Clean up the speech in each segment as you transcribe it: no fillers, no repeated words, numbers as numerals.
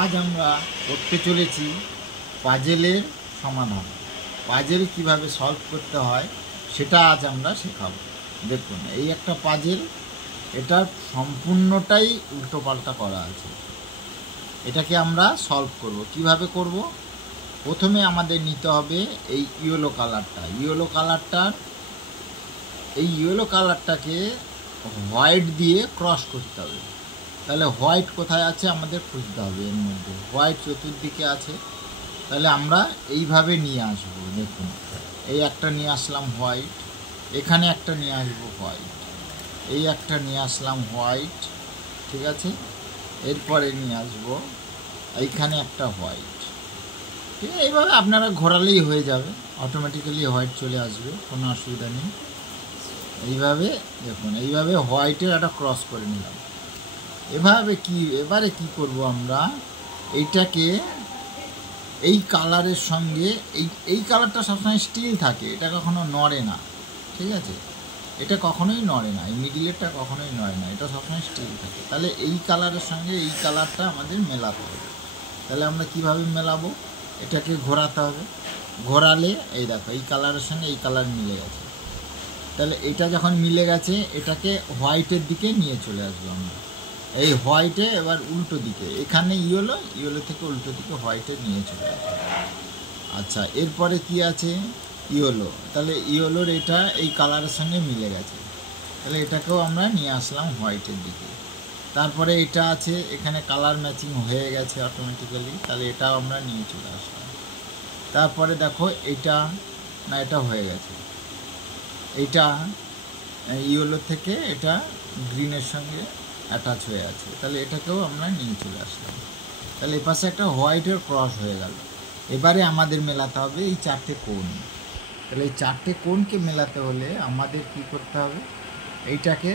আজ আমরা করতে চলেছি পাজেলের সমাধান। পাজেল কিভাবে সলভ করতে হয় সেটা আজ আমরা শেখাবো। দেখুন, এই একটা পাজেল, এটা সম্পূর্ণটাই উল্টোপাল্টা করা আছে। এটাকে আমরা সলভ করব। কিভাবে করব? প্রথমে আমাদের নিতে হবে এই ইয়েলো কালারটা। এই ইয়েলো কালারটাকে হোয়াইট দিয়ে ক্রস করতে হবে। তাহলে হোয়াইট কোথায় আছে আমাদের খুঁজতে হবে। এর মধ্যে হোয়াইট চতুর্দিকে আছে। তাহলে আমরা এইভাবে নিয়ে আসবো। দেখুন, এই একটা নিয়ে আসলাম হোয়াইট, এখানে একটা নিয়ে আসবো হোয়াইট, এই একটা নিয়ে আসলাম হোয়াইট, ঠিক আছে। এরপরে নিয়ে আসবো এইখানে একটা হোয়াইট, ঠিক আছে। এইভাবে আপনারা ঘোরালেই হয়ে যাবে, অটোমেটিক্যালি হোয়াইট চলে আসবে, কোনো অসুবিধা নেই। এইভাবে দেখুন, এইভাবে হোয়াইটের একটা ক্রস করে নিলাম। এবারে কি করব আমরা, এইটাকে এই কালারের সঙ্গে এই কালারটা সবসময় স্টিল থাকে, এটা কখনো নড়ে না, ঠিক আছে। এটা কখনোই নড়ে না, এই মিডিলেরটা কখনোই নড়ে না, এটা সবসময় স্টিল থাকে। তাহলে এই কালারের সঙ্গে এই কালারটা আমাদের মেলাতে হবে। তাহলে আমরা কিভাবে মেলাবো, এটাকে ঘোরাতে হবে। ঘোরালে এই দেখো, এই কালারের সঙ্গে এই কালার মিলে গেছে। তাহলে এটা যখন মিলে গেছে, এটাকে হোয়াইটের দিকে নিয়ে চলে আসবো আমরা। এই হোয়াইটে এবার উল্টো দিকে, এখানে ইয়েলো থেকে উল্টো দিকে হোয়াইটে নিয়ে চলে আসবে। আচ্ছা, এরপরে কি আছে, ইয়েলো। তাহলে ইয়েলোর এটা এই কালারের সঙ্গে মিলে গেছে, তাহলে এটাকেও আমরা নিয়ে আসলাম হোয়াইটের দিকে। তারপরে এটা আছে, এখানে কালার ম্যাচিং হয়ে গেছে অটোমেটিক্যালি, তাহলে এটাও আমরা নিয়ে চলে আসলাম। তারপরে দেখো এটা হয়ে গেছে, এইটা ইয়েলো থেকে এটা গ্রিনের সঙ্গে অ্যাটাচ হয়ে আছে, তাহলে এটাকেও আমরা নিয়ে চলে আসলাম। তাহলে এই পাশে একটা হোয়াইটের ক্রস হয়ে গেল। এবারে আমাদের মেলাতে হবে এই চারটে কোণ। তাহলে এই চারটে কোণকে মেলাতে হলে আমাদের কি করতে হবে, এইটাকে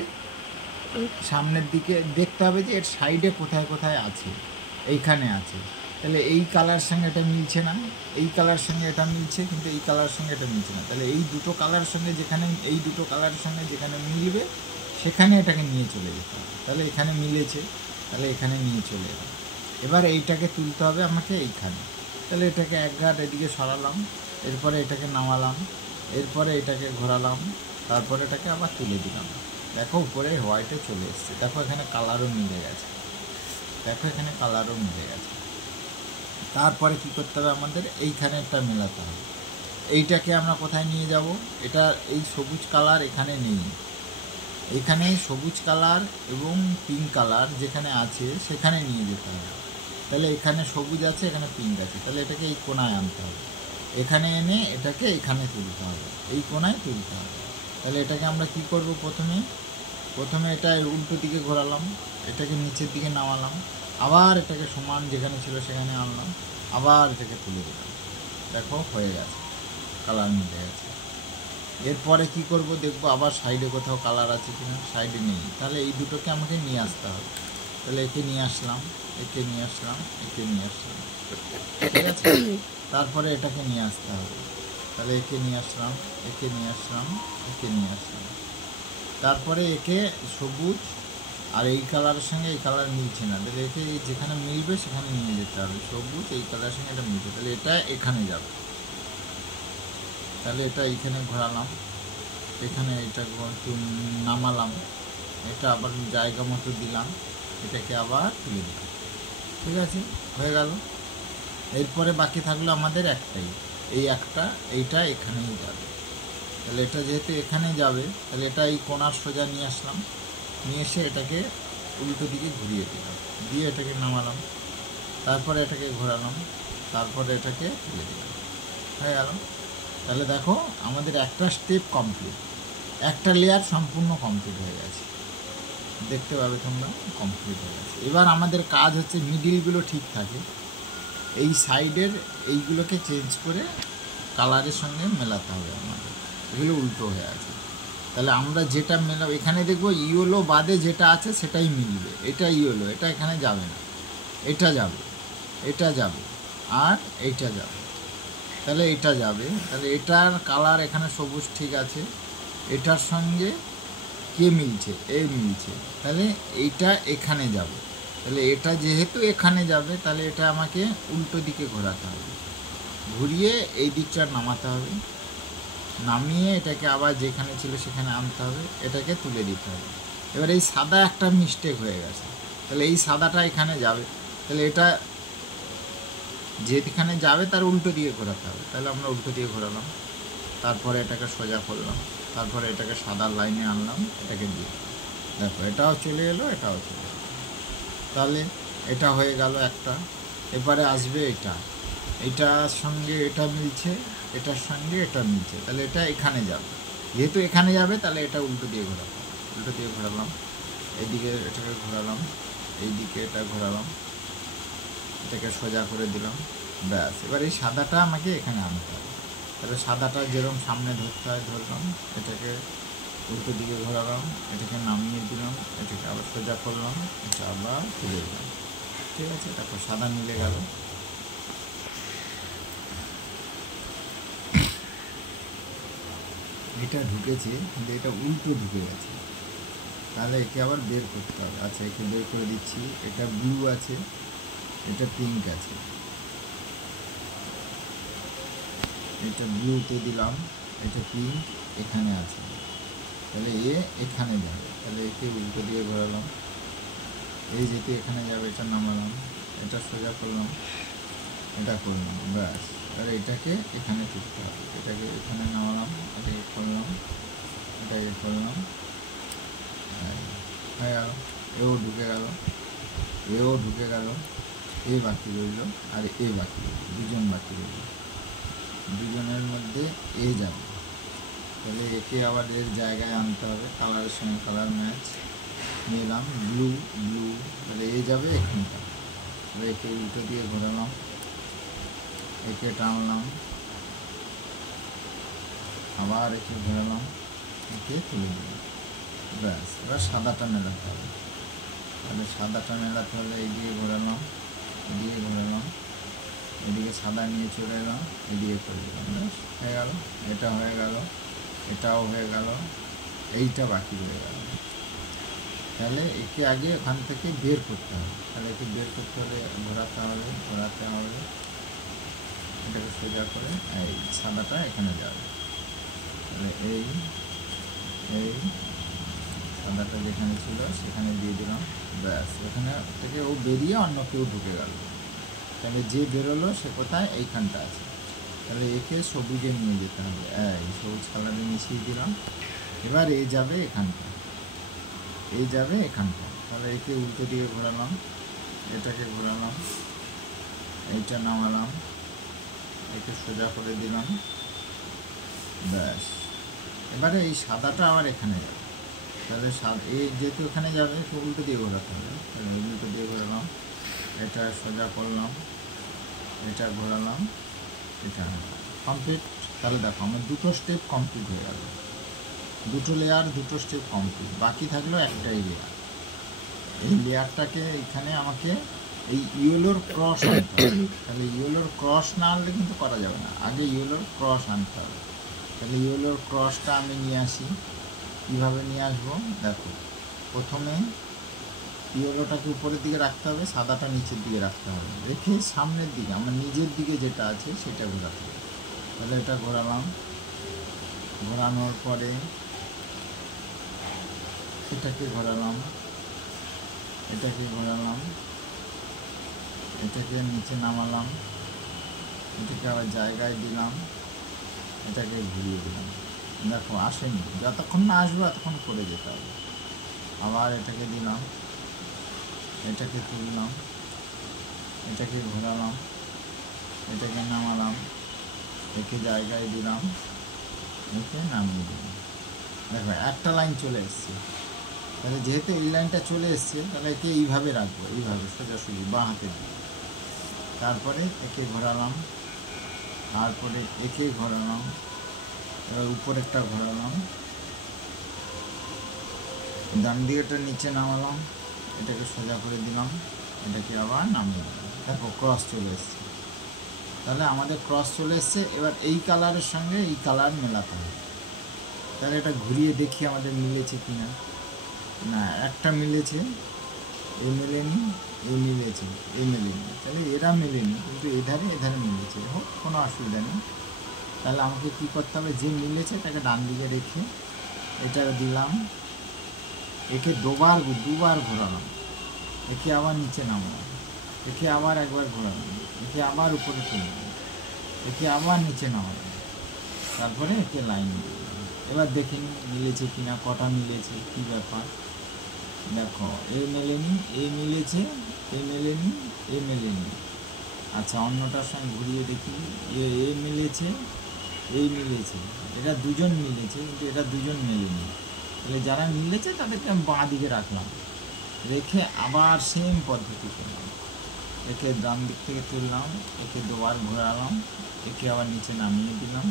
সামনের দিকে দেখতে হবে যে এর সাইডে কোথায় কোথায় আছে। এইখানে আছে, তাহলে এই কালার সঙ্গে এটা মিলছে না, এই কালার সঙ্গে এটা মিলছে, কিন্তু এই কালার সঙ্গে এটা মিলছে না। তাহলে এই দুটো কালারের সঙ্গে যেখানে মিলবে সেখানে এটাকে নিয়ে চলে যেতে হবে। তাহলে এখানে মিলেছে, তাহলে এখানে নিয়ে চলে যাবে। এবার এইটাকে তুলতে হবে আমাকে এইখানে। তাহলে এটাকে একঘাট এদিকে সরালাম, এরপরে এটাকে নামালাম, এরপরে এটাকে ঘোরালাম, তারপরে এটাকে আবার তুলে দিলাম। দেখো উপরে হোয়াইটে চলে এসছে, দেখো এখানে কালারও মিলে গেছে, তারপরে কি করতে হবে আমাদের, এইখানে একটা মেলাতে হবে। এইটাকে আমরা কোথায় নিয়ে যাব, এটা এই সবুজ কালার এখানে নেই, এখানে সবুজ কালার এবং পিঙ্ক কালার যেখানে আছে সেখানে নিয়ে যেতে হবে। তাহলে এখানে সবুজ আছে, এখানে পিঙ্ক আছে, তাহলে এটাকে এই কোণায় আনতে হবে, এখানে এনে এটাকে এখানে তুলতে হবে, এই কোণায় তুলতে হবে। তাহলে এটাকে আমরা কি করব, প্রথমে এটা উল্টো দিকে ঘোরালাম, এটাকে নিচের দিকে নামালাম, আবার এটাকে সমান যেখানে ছিল সেখানে আনলাম, আবার এটাকে তুলে দিলাম। দেখো হয়ে গেছে, কালার মিলে গেছে। এরপরে কি করব, দেখবো আবার সাইডে কোথাও কালার আছে কিনা, সাইডে নেই, তাহলে এই দুটোকে আমাকে নিয়ে আসতে হবে। তাহলে একে নিয়ে আসলাম, ঠিক আছে। তারপরে এটাকে নিয়ে আসতে হবে, তাহলে একে নিয়ে আসলাম, তারপরে একে সবুজ আর এই কালারের সঙ্গে এই কালার মিলছে না, তাহলে একে যেখানে মিলবে সেখানে নিয়ে যেতে হবে। সবুজ এই কালারের সঙ্গে এটা মিলবে, তাহলে এটা এখানে যাবে। তাহলে এটা এইখানে ঘোরালাম, এখানে এটা একটু নামালাম, এটা আবার জায়গা মতো দিলাম, এটাকে আবার তুলে দিলাম, ঠিক আছে, হয়ে গেল। এরপরে বাকি থাকলো আমাদের একটাই, এইটা এখানেই যাবে। তাহলে এটা যেহেতু এখানে যাবে, তাহলে এটা এই কোণার সোজা নিয়ে আসলাম, নিয়ে এসে এটাকে উল্টো দিকে ঘুরিয়ে দিলাম, দিয়ে এটাকে নামালাম, তারপরে এটাকে ঘোরালাম, তারপরে এটাকে তুলে দিলাম, হয়ে গেল। তাহলে দেখো আমাদের একটা স্টেপ কমপ্লিট, একটা লেয়ার সম্পূর্ণ কমপ্লিট হয়ে গেছে, দেখতে পাবে তোমরা কমপ্লিট হয়ে গেছে। এবার আমাদের কাজ হচ্ছে মিডিলগুলো ঠিক থাকে, এই সাইডের এইগুলোকে চেঞ্জ করে কালারের সঙ্গে মেলাতে হবে আমাদের, এগুলো উল্টো হয়ে আছে। তাহলে আমরা যেটা মেলাবো, এখানে দেখবো ইয়েলো বাদে যেটা আছে সেটাই মিলবে, এটা ইয়েলো, এটা এখানে যাবে না, এটা যাবে আর এইটা যাবে, তাহলে এটা যাবে। তাহলে এটার কালার এখানে সবুজ ঠিক আছে, এটার সঙ্গে কে মিলছে, এ মিলছে, তাহলে এইটা এখানে যাবে। তাহলে এটা যেহেতু এখানে যাবে, তাহলে এটা আমাকে উল্টো দিকে ঘোরাতে হবে, ঘুরিয়ে এই দিকটা নামাতে হবে, নামিয়ে এটাকে আবার যেখানে ছিল সেখানে আনতে হবে, এটাকে তুলে দিতে হবে। এবার এই সাদা একটা মিস্টেক হয়ে গেছে, তাহলে এই সাদাটা এখানে যাবে, তাহলে এটা যেখানে যাবে তার উল্টো দিকে ঘোরাতে হবে। তাহলে আমরা উল্টো দিকে ঘোরালাম, তারপরে এটাকে সোজা করলাম, তারপরে এটাকে সাদা লাইনে আনলাম, এটাকে দিয়ে দেখো এটাও চলে এলো, এটাও চলে এলো। তাহলে এটা হয়ে গেল একটা। এবারে আসবে এটা, এটার সঙ্গে এটা মিলছে, এটার সঙ্গে এটা মিলছে, তাহলে এটা এখানে যাবে, যেহেতু এখানে যাবে তাহলে এটা উল্টো দিয়ে ঘোরালাম, উল্টো দিয়ে ঘোরালাম, এইদিকে এটাকে ঘোরালাম, এইদিকে এটা ঘোরালাম, এটাকে সোজা করে দিলাম, ব্যাস। এবার এই সাদাটা আমাকে এখানে আনতে হবে, তাহলে সাদাটা যেরকম সামনে ধরতে হয় ধরলাম, এটাকে উল্টো দিকে ঘোরালাম, এটাকে নামিয়ে দিলাম, এটাকে আবার সোজা করলাম, এটা আবার তুলে দিলাম, ঠিক আছে। তারপর সাদা মিলে গেল। এটা ঢুকেছে কিন্তু এটা উল্টো ঢুকে গেছে, তাহলে একে আবার বের করতে হবে। আচ্ছা, একে বের করে দিচ্ছি। এটা ব্লু আছে, এটা পিঙ্ক আছে, এটা ব্লুতে দিলাম, এটা পিঙ্ক এখানে আছে, তাহলে এ এখানে যাবে, তাহলে একে উল্টো দিয়ে ঘোরালাম, এই যেতে এখানে যাবে, এটা নামালাম, এটা সোজা করলাম, এটা করলাম, ব্যাস। তাহলে এটাকে এখানে তুলতে হবে, এটাকে এখানে নামালাম, এটাকে করলাম, এটাকে করলাম, হয়ে গেল। এও ঢুকে গেল, এও ঢুকে গেল, এ বাকি রইল আর এ বাকি রইল, দুজন বাকি রইল, দুজনের মধ্যে এ যাবে, তাহলে একে আবার এর জায়গায় আনতে হবে, কালারের সঙ্গে কালার ম্যাচ নিলাম, ব্লু ব্লু, তাহলে এ যাবে এখানটা, তাহলে একে উল্টো দিয়ে ঘোরালাম, একে টানলাম, আবার একে ঘোরালাম, একে তুলে দিলাম, ব্যাস। এবার সাদাটা মেলাতে হবে, তাহলে সাদাটা মেলাতে হলে এইদিকে ঘোরালাম, এদিকে ঘোরালাম, এদিকে সাদা নিয়ে চলে এলাম, এদিকে করে দিলাম, ব্যাস হয়ে গেল। এটা হয়ে গেল, এটাও হয়ে গেল, এইটা বাকি রয়ে গেল। তাহলে একে আগে এখান থেকে বের করতে হবে, তাহলে একে বের করতে হলে ঘোরাতে হবে, ঘোরাতে হবে, এটাকে সোজা করে এই সাদাটা এখানে যাবে, তাহলে এই এই সাদাটা যেখানে ছিল সেখানে দিয়ে দিলাম, ব্যাস। এখানে থেকে ও বেরিয়ে অন্য কেউ ঢুকে গেল, তাহলে যে বেরোলো সে কোথায়, এইখানটা আছে, তাহলে একে সবুজে নিয়ে যেতে হবে, এই সবুজ কালারে মিশিয়ে দিলাম। এবার এ যাবে এখানটা, এই যাবে এখানটা, তাহলে একে উল্টো দিয়ে ঘোরালাম, এটাকে ঘোরালাম, এইটা নামালাম, একে সোজা করে দিলাম, ব্যাস। এবারে এই সাদাটা আবার এখানে যাবে, তাহলে এই যেহেতু এখানে যাবে একটু উল্টো দিয়ে ঘোরাতে হবে, তাহলে উল্টো দিয়ে ঘোরালাম, এটা সোজা করলাম, এটা ঘোরালাম, এটা কমপ্লিট। তাহলে দেখো আমার দুটো স্টেপ কমপ্লিট হয়ে গেল, দুটো লেয়ার, দুটো স্টেপ কমপ্লিট, বাকি থাকলো একটাই লেয়ার। এই লেয়ারটাকে এখানে আমাকে এই ইয়েলোর ক্রস আনতে হবে, তাহলে ইয়েলোর ক্রস না আনলে কিন্তু করা যাবে না, আগে ইয়েলোর ক্রস আনতে হবে। তাহলে ইয়েলোর ক্রসটা আমি নিয়ে আসি, কীভাবে নিয়ে আসবো দেখো, প্রথমে ইয়েলোটাকে উপরের দিকে রাখতে হবে, সাদাটা নিচের দিকে রাখতে হবে, রেখে সামনের দিকে আমার নিজের দিকে যেটা আছে সেটা ঘোরাতে হবে। তাহলে এটা ঘোরালাম, ঘোরানোর পরে এটাকে ঘোরালাম, এটাকে ঘোরালাম, এটাকে নিচে নামালাম, এটাকে আবার জায়গায় দিলাম, এটাকে ঘুরিয়ে দিলাম, দেখো আসেনি, যতক্ষণ না আসবে ততক্ষণ করে যেতে হবে। আবার এটাকে দিলাম, এটাকে তুললাম, এটাকে ঘোরালাম, এটাকে নামালাম, একে জায়গায় দিলাম, একে নামিয়ে দিলাম, দেখো একটা লাইন চলে এসছে। তাহলে যেহেতু এই লাইনটা চলে এসছে, তাহলে একে এইভাবে রাখবো, এইভাবে সোজাসুজি বাঁ হাতে দিয়ে, তারপরে একে ঘোরালাম, তারপরে একে ঘোরালাম, এবার উপরেরটা ঘোরালাম, ডান দিকেটা নিচে নামালাম, এটাকে সোজা করে দিলাম, এটাকে আবার নামিয়ে দিলাম, দেখো ক্রস চলে এসছে। তাহলে আমাদের ক্রস চলে এসছে, এবার এই কালারের সঙ্গে এই কালার মেলাতে হবে। তাহলে এটা ঘুরিয়ে দেখি আমাদের মিলেছে কি না, না একটা মিলেছে, এ মেলেনি, এ মিলেছে, এ মেলেনি, তাহলে এরা মেলেনি কিন্তু এধারে এধারে মিলেছে, হোক কোনো অসুবিধা নেই। তাহলে আমাকে কী করতে হবে, যে মিলেছে তাকে ডান দিকে রেখে এটা দিলাম, একে দুবার ঘোরালাম, একে আবার নিচে নামলাম, একে আবার একবার ঘোরালাম, একে আবার উপরে তুললাম, একে আবার নিচে নামালাম, তারপরে একে লাইন দিলাম। এবার দেখি মিলেছে কিনা, কটা মিলেছে, কী ব্যাপার। দেখো এ মেলেনি, এ মিলেছে, এ মেলেনি, এ মেলেনি। আচ্ছা অন্যটার সঙ্গে ঘুরিয়ে দেখি, এ মিলেছে, এই মিলেছে, এটা দুজন মিলেছে কিন্তু এটা দুজন মেলেনি। তাহলে যারা মিলেছে তাদেরকে আমি বাঁ দিকে রাখলাম, রেখে আবার সেম পদ্ধতি করলাম, একে ডান দিক থেকে তুললাম, একে দুবার ঘোরালাম, একে আবার নিচে নামিয়ে দিলাম,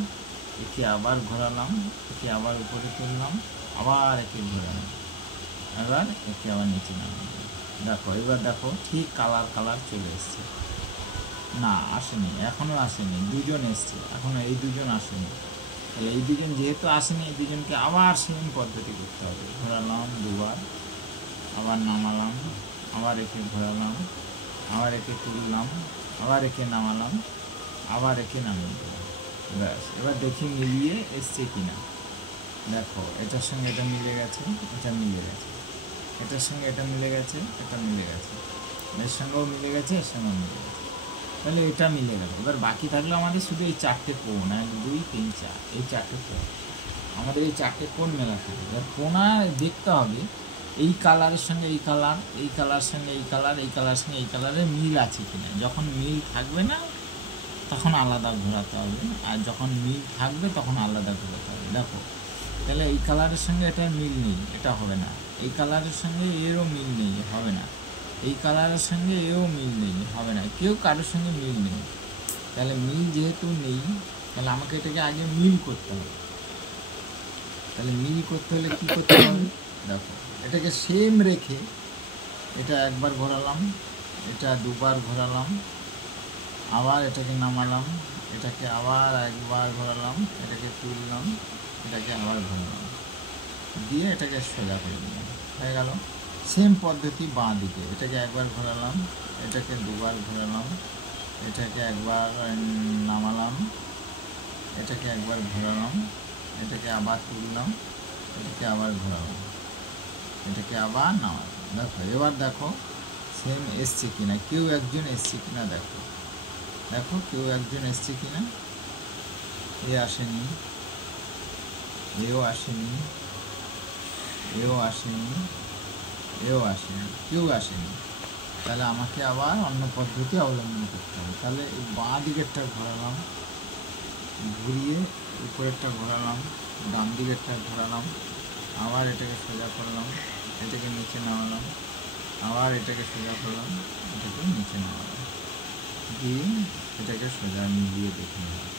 একে আবার ঘোরালাম, একে আবার উপরে তুললাম, আবার একে ঘোরালাম, এবার একে আবার নিচে নামিয়ে দিলাম। দেখো এবার দেখো ঠিক কালার চলে এসছে। না আসেনি, এখনও আসেনি, দুজন এসছে, এখনও এই দুজন আসেনি। তাহলে এই দুজন যেহেতু আসেনি, এই দুজনকে আবার সেম পদ্ধতি করতে হবে, ঘোরালাম দুবার, আবার নামালাম, আবার একে ঘোরালাম, আবার একে তুললাম, আবার একে নামালাম, আবার একে নামিয়ে দিলাম। ব্যাস এবার দেখি মিলিয়ে এসছে কিনা। দেখো এটার সঙ্গে এটা মিলে গেছে, এটা মিলে গেছে, এটার সঙ্গে এটা মিলে গেছে, এটা মিলে গেছে, এর সঙ্গেও মিলে গেছে, এর সঙ্গেও মিলে গেছে, তাহলে এটা মিলে গেল। এবার বাকি থাকলো আমাদের শুধু এই চারটে কোণ, 1 2 3 4, এই চারটে কোণ আমাদের, এই চারটে কোণ মেলাতে হবে। এবার কোণা দেখতে হবে এই কালারের সঙ্গে এই কালার, এই কালার সঙ্গে এই কালার, এই কালার সঙ্গে এই কালারের মিল আছে কিনা। যখন মিল থাকবে না তখন আলাদা ঘোরাতে হবে, আর যখন মিল থাকবে তখন আলাদা ঘোরাতে হবে। দেখো তাহলে এই কালারের সঙ্গে এটার মিল নেই, এটা হবে না, এই কালারের সঙ্গে এরও মিল নেই, হবে না, এই কালারের সঙ্গে এও মিল নেই, হবে না, কেউ কারোর সঙ্গে মিল নেই। তাহলে মিল যেহেতু নেই তাহলে আমাকে এটাকে আগে মিল করতে হবে। তাহলে মিল করতে হলে কী করতে হবে, দেখো এটাকে সেম রেখে এটা একবার ঘোরালাম, এটা দুবার ঘোরালাম, আবার এটাকে নামালাম, এটাকে আবার একবার ঘোরালাম, এটাকে তুললাম, এটাকে আবার ঘোরালাম, দিয়ে এটাকে সোজা করে দিলাম, হয়ে গেল। সেম পদ্ধতি বাঁ দিকে, এটাকে একবার ঘোরালাম, এটাকে দুবার ঘোরালাম, এটাকে একবার নামালাম, এটাকে একবার ঘোরালাম, এটাকে আবার তুললাম, এটাকে আবার ঘোরালাম, এটাকে আবার নামালাম। দেখো এবার দেখো সেম এসছে কিনা, কেউ একজন এসছে কিনা, দেখো দেখো কেউ একজন এসছে কিনা, এ আসেনি, এও আসেনি, এও আসেনি, এও আসেনি, কেউ আসেনি। তাহলে আমাকে আবার অন্য পদ্ধতি অবলম্বন করতে হবে। তাহলে এই বাঁ দিকেরটা ঘোরালাম, ঘুরিয়ে উপরেরটা ঘোরালাম, ডান দিকেরটা ঘোরালাম, আবার এটাকে সোজা করলাম, এটাকে নিচে নামালাম, আবার এটাকে সোজা করলাম, এটাকে নিচে নামালাম, দিয়ে এটাকে সোজা মিলিয়ে দেখে নিলাম।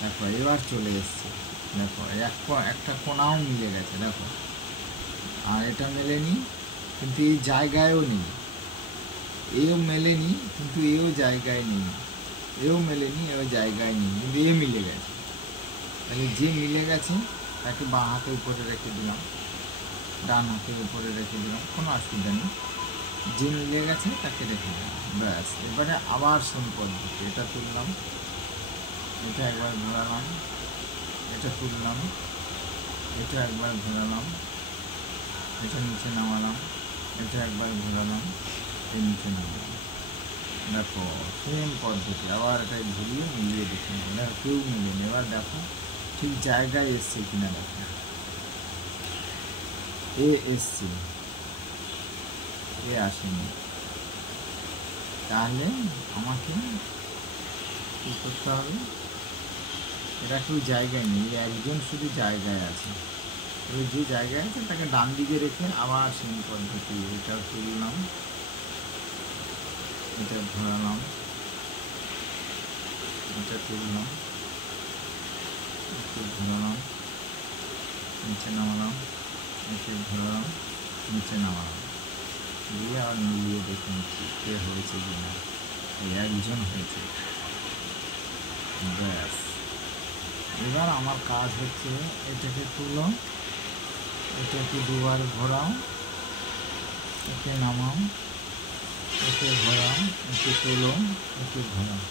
দেখো এবার চলে এসছে, দেখো একটা কোণাও মিলে গেছে, দেখো আর এটা মেলেনি কিন্তু এই জায়গায়ও নেই, এও মেলেনি কিন্তু এও জায়গায় নেই, এও মেলেনি এও জায়গায় নেই, কিন্তু এ মিলে গেছে। তাহলে যে মিলে গেছে তাকে বাঁ হাতে উপরে রেখে দিলাম, ডান হাতের উপরে রেখে দিলাম, কোনো অসুবিধা নেই, যে মিলে গেছে তাকে রেখে দিলাম। ব্যাস এবারে আবার সেম পদ্ধতি, এটা তুললাম, এটা একবার ঘোরালাম, এটা তুললাম, এটা একবার ঘোরালাম, এটা নিচে নামালাম, এটা একবার ঘোরালাম, এটা নিচে নামালাম। দেখো সেম পদ্ধতি, আবার এটা ঘুরিয়ে মিলিয়ে দেখে নেব, দেখো কেউ মিলেনি। এবার দেখো ঠিক জায়গায় এসছে কিনা, দেখো এ এসছে, এ আসেনি, তাহলে আমাকে কী করতে হবে, এরা কেউ জায়গায় নেই, একজন শুধু জায়গায় আছে, ওই যে জায়গায় আছে তাকে ডান দিকে রেখে আবার সেম পদ্ধতি, এটা তুললাম, এটা ঘোরালাম, এটা তুললাম, একটু ঘোরালাম, নিচে নামালাম, একটু ঘোরালাম, নিচে নামালাম, দিয়ে আবার মিলিয়ে দেখে নিচ্ছি কে হয়েছে কি না, এই একজন হয়েছে। ব্যাস এবার আমার কাজ হচ্ছে এটাকে তুলো, এটাকে দুবার ঘোরাও, একে নামাও, একে ঘোরাও, একে তোলো, একে ঘোরাও,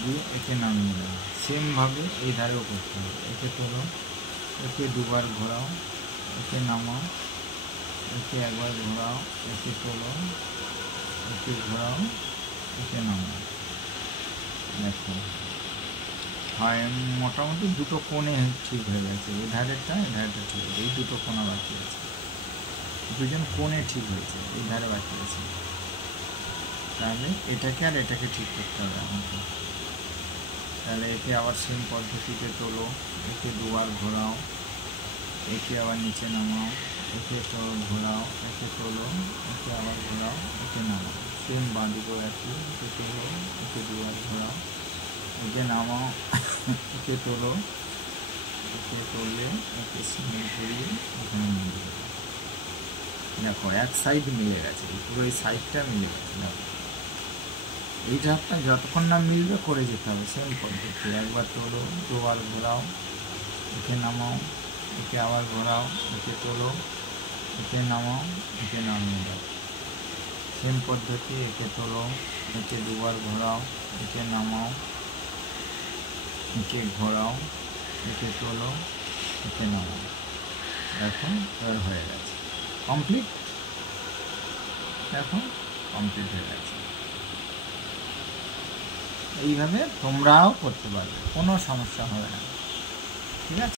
দিয়ে একে নামিয়ে দাও। সেমভাবে এই ধারেও করতে হবে। একে তোলো, একে দুবার ঘোরাও, একে নামাও, একে একবার ঘোরাও, একে তোলো, একে ঘোরাও, একে নামাও। দেখো হয় মোটামুটি দুটো কোণে ঠিক হয়ে গেছে, এই ধারেরটা ঠিক হয়েছে, এই দুটো কোণা বাকি আছে, দুজন কোণে ঠিক হয়েছে, এই ধারে বাকি আছে। তাহলে এটাকে আর এটাকে ঠিক করতে হবে আমাকে। তাহলে একে আবার সেম পদ্ধতিতে তোলো, একে দুবার ঘোরাও, একে আবার নিচে নামাও, একে ঘোরাও, একে তোলো, একে আবার ঘোরাও, একে নামাও। সেম বাঁদিকেও একই, একে তোলো, একে দুবার ঘোরাও, একে নামাও, একে তোলো, একে তোলে, একে সিমে ঘুরিয়ে এখানে মিলে গেছে। দেখো এক সাইড মিলে গেছে, পুরো এই সাইডটা মিলে গেছে। দেখো এই ধাপটা যতক্ষণ না মিলবে করে যেতে হবে সেম পদ্ধতি। একবার তোলো, দুবার ঘোরাও, একে নামাও, একে আবার ঘোরাও, একে তোলো, একে নামাও, একে নামিয়ে দাও। সেম পদ্ধতি, একে তোলো, একে দুবার ঘোরাও, একে নামাও, একে ঘোরাও, একে তোলো, একে নামাও। দেখো এবার হয়ে গেছে, কমপ্লিট। দেখো কমপ্লিট হয়ে গেছে। এইভাবে তোমরাও করতে পারবে, কোনো সমস্যা হবে না। ঠিক আছে।